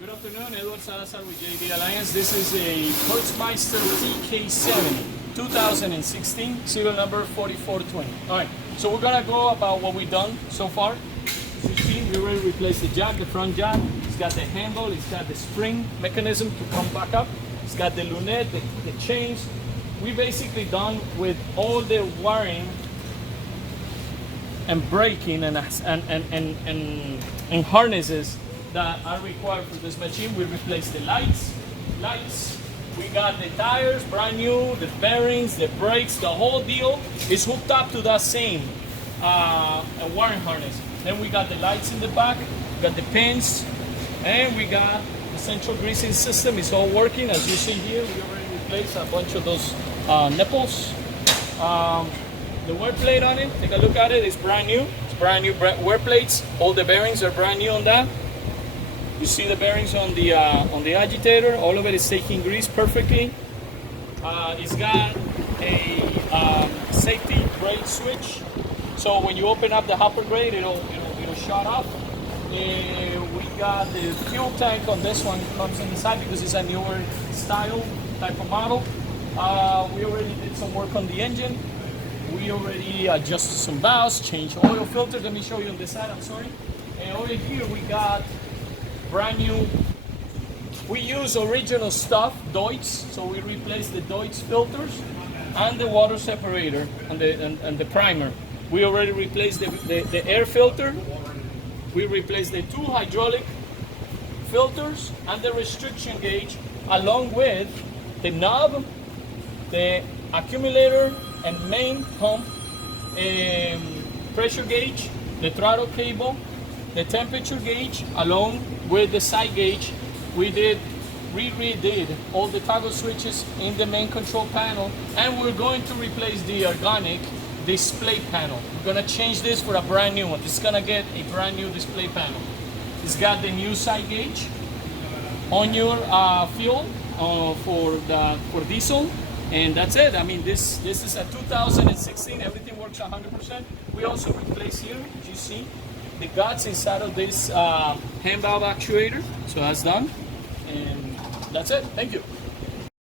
Good afternoon, Edward Salazar with Jed Alliance. This is a Putzmeister TK70, 2016, serial number 4420. All right, so we're gonna go about what we've done so far. As you see, we already replaced the jack, the front jack. It's got the handle, it's got the spring mechanism to come back up. It's got the lunette, the chains. We basically done with all the wiring and braking and harnesses that are required for this machine. We replaced the lights. We got the tires brand new, the bearings, the brakes, the whole deal is hooked up to that same wiring harness. Then we got the lights in the back, we got the pins, and we got the central greasing system. It's all working. As you see here, we already replaced a bunch of those nipples. The wear plate on it, take a look at it, it's brand new. It's brand new wear plates. All the bearings are brand new on that. You see the bearings on the agitator. All of it is taking grease perfectly. It's got a safety brake switch. So when you open up the hopper grate, it'll shut off. We got the fuel tank on this one, comes on the side because it's a newer style type of model. We already did some work on the engine. We already adjusted some valves, changed oil filters. Let me show you on this side, I'm sorry. And over here we got brand new. We use original stuff, Deutz, so we replaced the Deutz filters and the water separator and the primer. We already replaced the air filter. We replaced the two hydraulic filters and the restriction gauge, along with the knob, the accumulator and main pump, pressure gauge, the throttle cable, the temperature gauge, along with the side gauge. We redid all the toggle switches in the main control panel, and we're going to replace the organic display panel. We're gonna change this for a brand new one. It's gonna get a brand new display panel. It's got the new side gauge on your fuel for diesel. And that's it. I mean, this is a 2016. Everything works 100%. We also replaced here, as you see, the guts inside of this hand valve actuator. So that's done. And that's it. Thank you.